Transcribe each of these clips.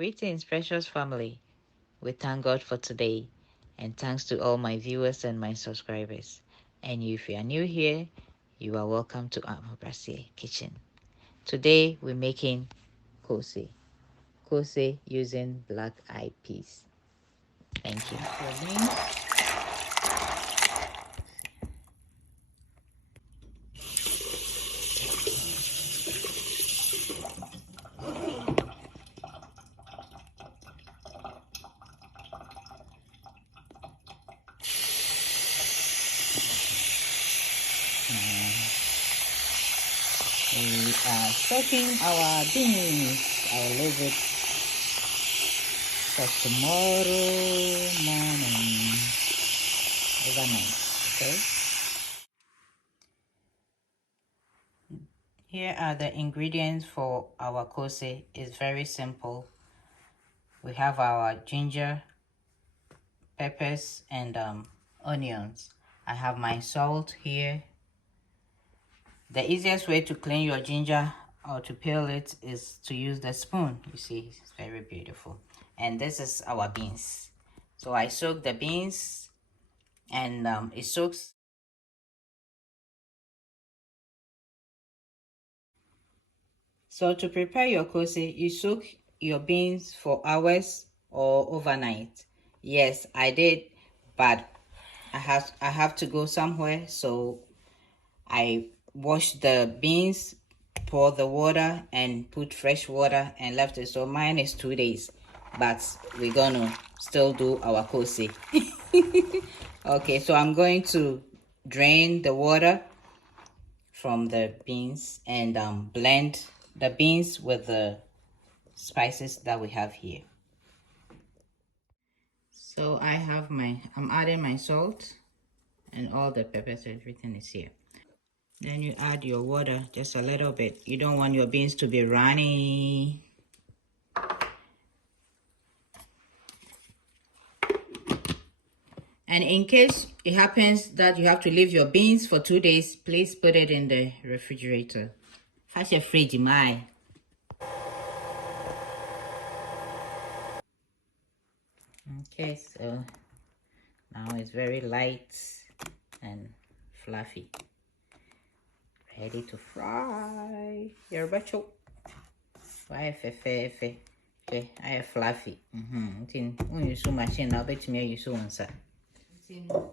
Greetings, precious family. We thank God for today, and thanks to all my viewers and my subscribers. And if you are new here, you are welcome to our Brazil kitchen. Today we're making Koose. Koose using black eyed peas. Thank you. We are soaking our beans. I'll leave it for tomorrow morning, overnight. Okay. Here are the ingredients for our Koose. It's very simple. We have our ginger, peppers, and onions. I have my salt here. The easiest way to clean your ginger or to peel it is to use the spoon. You see, it's very beautiful. And this is our beans. So I soak the beans, and it soaks. So to prepare your Koose, you soak your beans for hours or overnight. Yes, I did, but I have to go somewhere, so I wash the beans, pour the water, and put fresh water and left it. So mine is 2 days, but we're gonna still do our Koose. Okay, so I'm going to drain the water from the beans and blend the beans with the spices that we have here. So I'm adding my salt and all the peppers, everything is here. Then you add your water just a little bit. You don't want your beans to be runny. And in case it happens that you have to leave your beans for 2 days, please put it in the refrigerator. How's your fridge, my? Okay, so now it's very light and fluffy. Ready to fry. You're better. Why fefe? Okay, I have fluffy. When you sew machine, I'll bet me you sew one sir.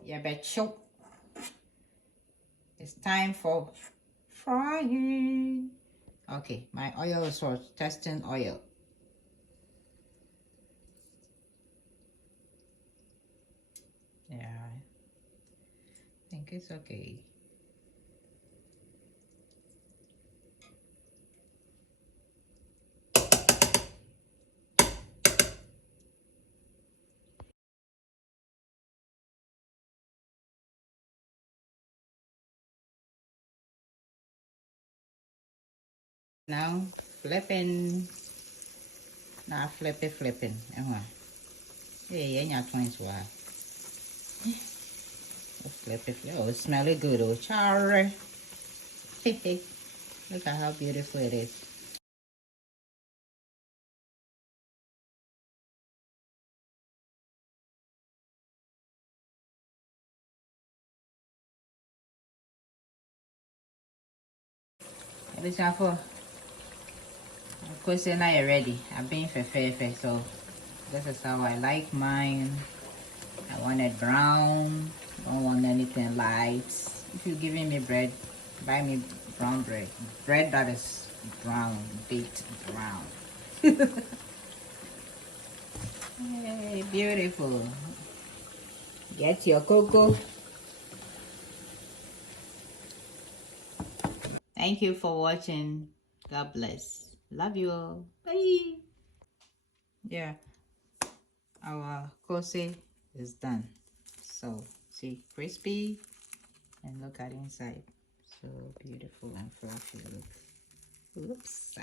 Yeah, better. It's time for frying. Okay, my oil is for testing oil. Yeah, I think it's okay. Now flipping. Now flipping. Hey, yeah, twins were. Flip it. Oh, it smells good. Oh, char. Look at how beautiful it is. Example, of course, now you're ready. I've been for so this is how I like mine. I want it brown. Don't want anything light. If you're giving me bread, buy me brown bread. Bread that is brown, baked brown. Hey, beautiful. Get your cocoa. Thank you for watching. God bless. Love you all. Bye. Yeah, our Koose is done. So, see, crispy, and look at inside. So beautiful and fluffy. Look. Oops.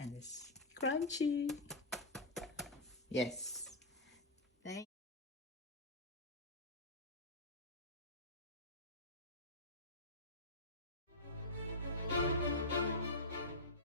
And it's crunchy. Yes. Thank